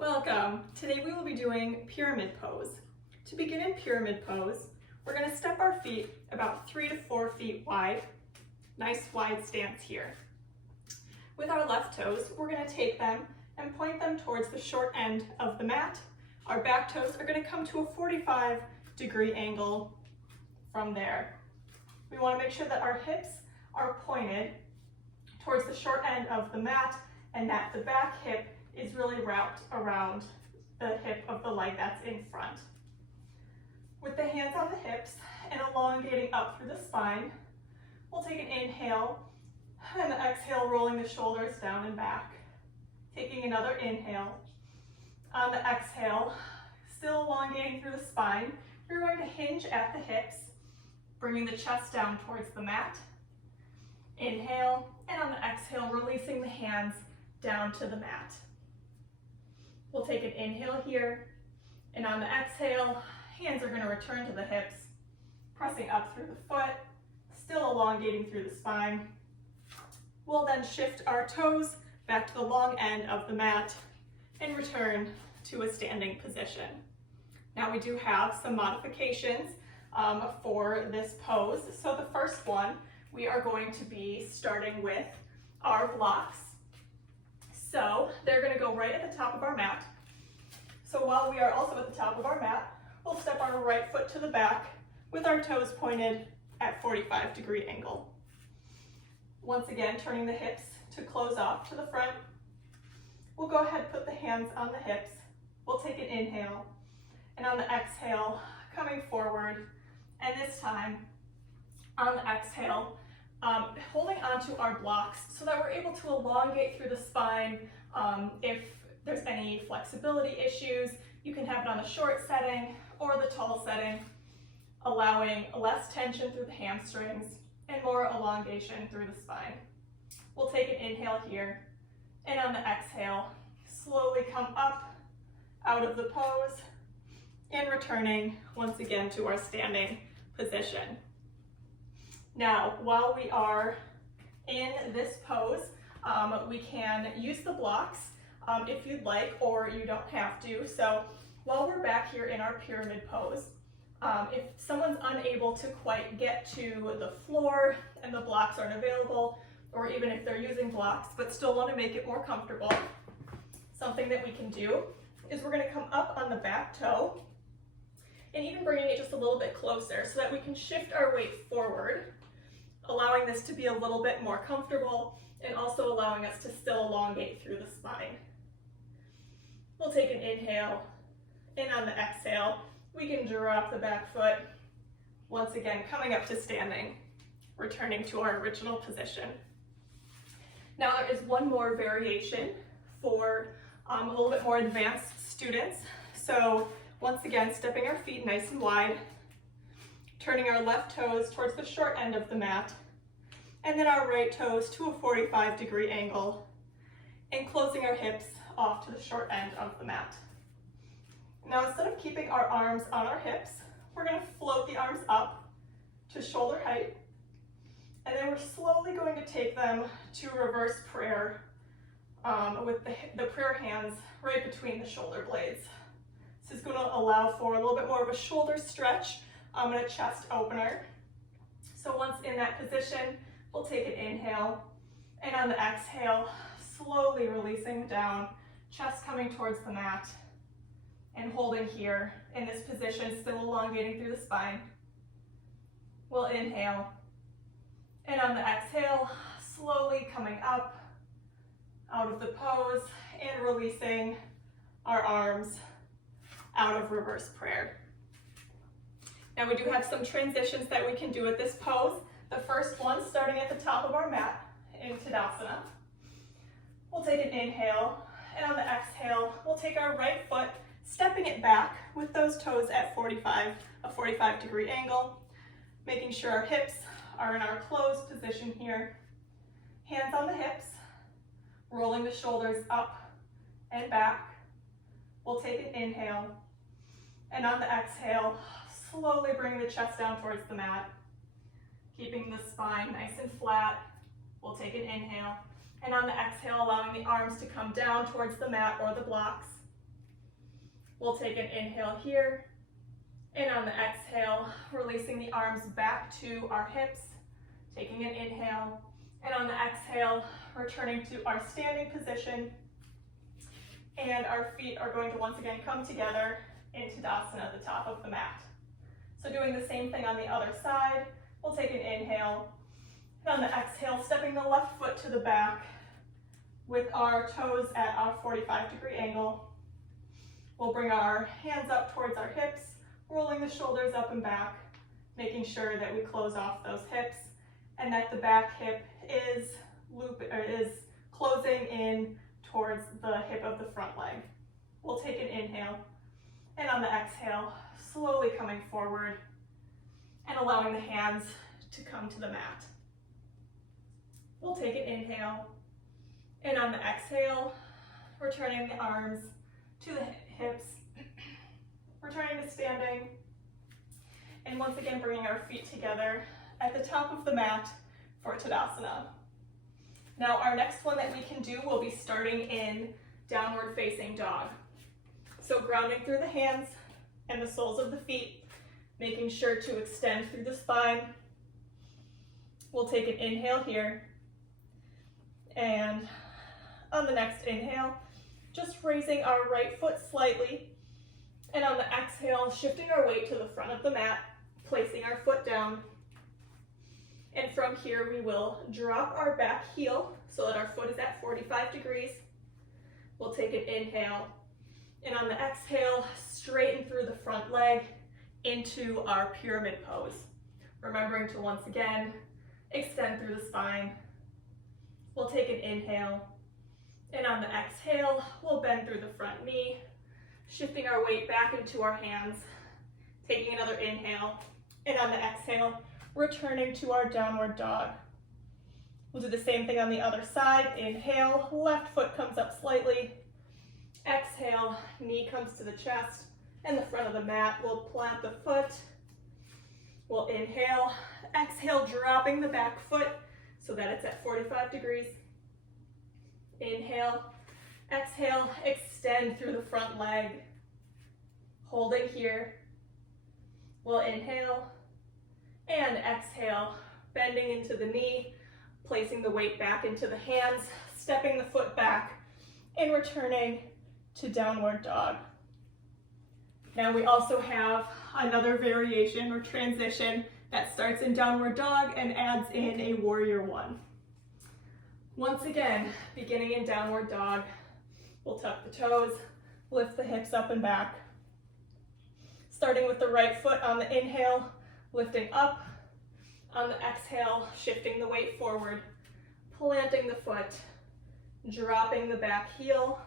Welcome. Today we will be doing pyramid pose. To begin in pyramid pose, we're going to step our feet about 3 to 4 feet wide. Nice wide stance here. With our left toes, we're going to take them and point them towards the short end of the mat. Our back toes are going to come to a 45-degree angle from there. We want to make sure that our hips are pointed towards the short end of the mat and that the back hip is really wrapped around the hip of the leg that's in front. With the hands on the hips and elongating up through the spine, we'll take an inhale and an exhale, rolling the shoulders down and back. Taking another inhale. On the exhale, still elongating through the spine, you're going to hinge at the hips, bringing the chest down towards the mat. Inhale, and on the exhale, releasing the hands down to the mat. We'll take an inhale here, and on the exhale, hands are going to return to the hips, pressing up through the foot, still elongating through the spine. We'll then shift our toes back to the long end of the mat and return to a standing position. Now we do have some modifications for this pose. So the first one, we are going to be starting with our blocks. So they're going to go right at the top of our mat. So while we are also at the top of our mat, we'll step our right foot to the back with our toes pointed at 45-degree angle. Once again, turning the hips to close off to the front. We'll go ahead and put the hands on the hips. We'll take an inhale, and on the exhale, coming forward, and this time, on the exhale, holding onto our blocks so that we're able to elongate through the spine. If there's any flexibility issues, you can have it on the short setting or the tall setting, allowing less tension through the hamstrings and more elongation through the spine. We'll take an inhale here, and on the exhale, slowly come up out of the pose and returning once again to our standing position. Now, while we are in this pose, we can use the blocks if you'd like, or you don't have to. So while we're back here in our pyramid pose, if someone's unable to quite get to the floor and the blocks aren't available, or even if they're using blocks but still want to make it more comfortable, something that we can do is we're going to come up on the back toe and even bringing it just a little bit closer so that we can shift our weight forward, allowing this to be a little bit more comfortable and also allowing us to still elongate through the spine. We'll take an inhale, and on the exhale, we can drop the back foot, once again coming up to standing, returning to our original position. Now there is one more variation for a little bit more advanced students. So once again, stepping our feet nice and wide, turning our left toes towards the short end of the mat, and then our right toes to a 45-degree angle, and closing our hips off to the short end of the mat. Now, instead of keeping our arms on our hips, we're going to float the arms up to shoulder height, and then we're slowly going to take them to reverse prayer with the prayer hands right between the shoulder blades. This is going to allow for a little bit more of a shoulder stretch and a chest opener. So once in that position, we'll take an inhale, and on the exhale, slowly releasing down, chest coming towards the mat, and holding here in this position, still elongating through the spine. We'll inhale, and on the exhale, slowly coming up out of the pose and releasing our arms out of reverse prayer. Now we do have some transitions that we can do with this pose. The first one, starting at the top of our mat in Tadasana. We'll take an inhale, and on the exhale, we'll take our right foot, stepping it back with those toes at a 45-degree angle, making sure our hips are in our closed position here. Hands on the hips, rolling the shoulders up and back. We'll take an inhale, and on the exhale, slowly bring the chest down towards the mat, keeping the spine nice and flat. We'll take an inhale, and on the exhale, allowing the arms to come down towards the mat or the blocks. We'll take an inhale here, and on the exhale, releasing the arms back to our hips, taking an inhale, and on the exhale, returning to our standing position, and our feet are going to once again come together in Tadasana at the top of the mat. So doing the same thing on the other side, we'll take an inhale, and on the exhale, stepping the left foot to the back with our toes at our 45-degree angle. We'll bring our hands up towards our hips, rolling the shoulders up and back, making sure that we close off those hips and that the back hip is closing in towards the hip of the front leg. We'll take an inhale, and on the exhale, slowly coming forward and allowing the hands to come to the mat. We'll take an inhale, and on the exhale, returning the arms to the hips, returning to standing, and once again bringing our feet together at the top of the mat for Tadasana. Now our next one that we can do will be starting in downward facing dog. So grounding through the hands and the soles of the feet, making sure to extend through the spine. We'll take an inhale here, and on the next inhale, just raising our right foot slightly, and on the exhale, shifting our weight to the front of the mat, placing our foot down. And from here, we will drop our back heel so that our foot is at 45 degrees. We'll take an inhale, and on the exhale, straighten through the front leg into our pyramid pose. Remembering to once again, extend through the spine. We'll take an inhale, and on the exhale, we'll bend through the front knee, shifting our weight back into our hands, taking another inhale, and on the exhale, returning to our downward dog. We'll do the same thing on the other side. Inhale, left foot comes up slightly. Exhale, knee comes to the chest and the front of the mat. We'll plant the foot. We'll inhale, exhale, dropping the back foot so that it's at 45 degrees. Inhale, exhale, extend through the front leg. Holding here. We'll inhale and exhale, bending into the knee, placing the weight back into the hands, stepping the foot back, and returning to downward dog. Now we also have another variation or transition that starts in downward dog and adds in a warrior one. Once again, beginning in downward dog, we'll tuck the toes, lift the hips up and back. Starting with the right foot on the inhale, lifting up. On the exhale, shifting the weight forward, planting the foot, dropping the back heel.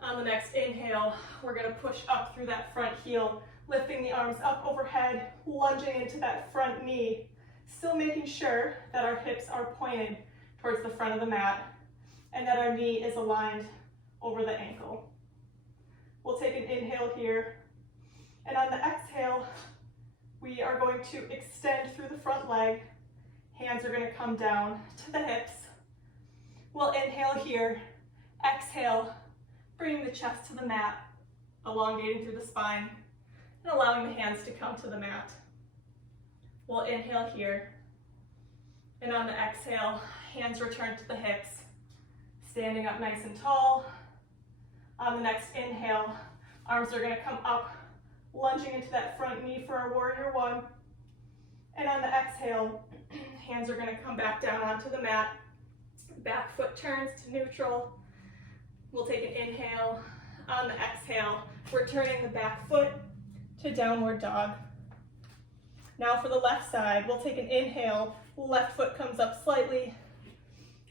On the next inhale, we're going to push up through that front heel, lifting the arms up overhead, lunging into that front knee, still making sure that our hips are pointed towards the front of the mat and that our knee is aligned over the ankle. We'll take an inhale here, and on the exhale, we are going to extend through the front leg. Hands are going to come down to the hips. We'll inhale here, exhale, bringing the chest to the mat, elongating through the spine, and allowing the hands to come to the mat. We'll inhale here, and on the exhale, hands return to the hips, standing up nice and tall. On the next inhale, arms are going to come up, lunging into that front knee for our warrior one. And on the exhale, hands are going to come back down onto the mat. Back foot turns to neutral. We'll take an inhale. On the exhale, we're turning the back foot to downward dog. Now for the left side, we'll take an inhale. Left foot comes up slightly.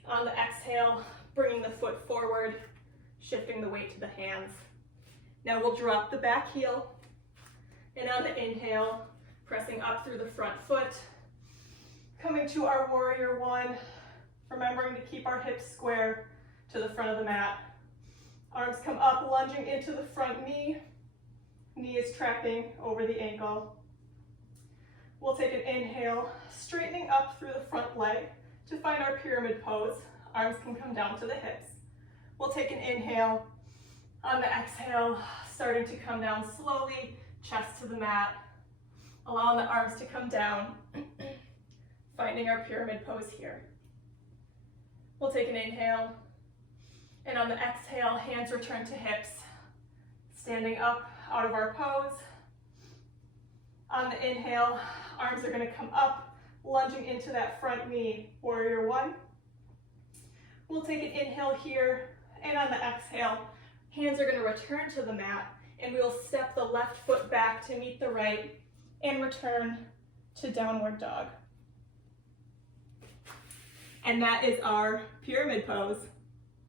On the exhale, bringing the foot forward, shifting the weight to the hands. Now we'll drop the back heel. And on the inhale, pressing up through the front foot, coming to our warrior one, remembering to keep our hips square to the front of the mat. Arms come up, lunging into the front knee. Knee is tracking over the ankle. We'll take an inhale, straightening up through the front leg to find our pyramid pose. Arms can come down to the hips. We'll take an inhale. On the exhale, starting to come down slowly, chest to the mat, allowing the arms to come down, finding our pyramid pose here. We'll take an inhale, and on the exhale, hands return to hips, standing up out of our pose. On the inhale, arms are going to come up, lunging into that front knee, warrior one. We'll take an inhale here, and on the exhale, hands are going to return to the mat, and we will step the left foot back to meet the right and return to downward dog. And that is our pyramid pose.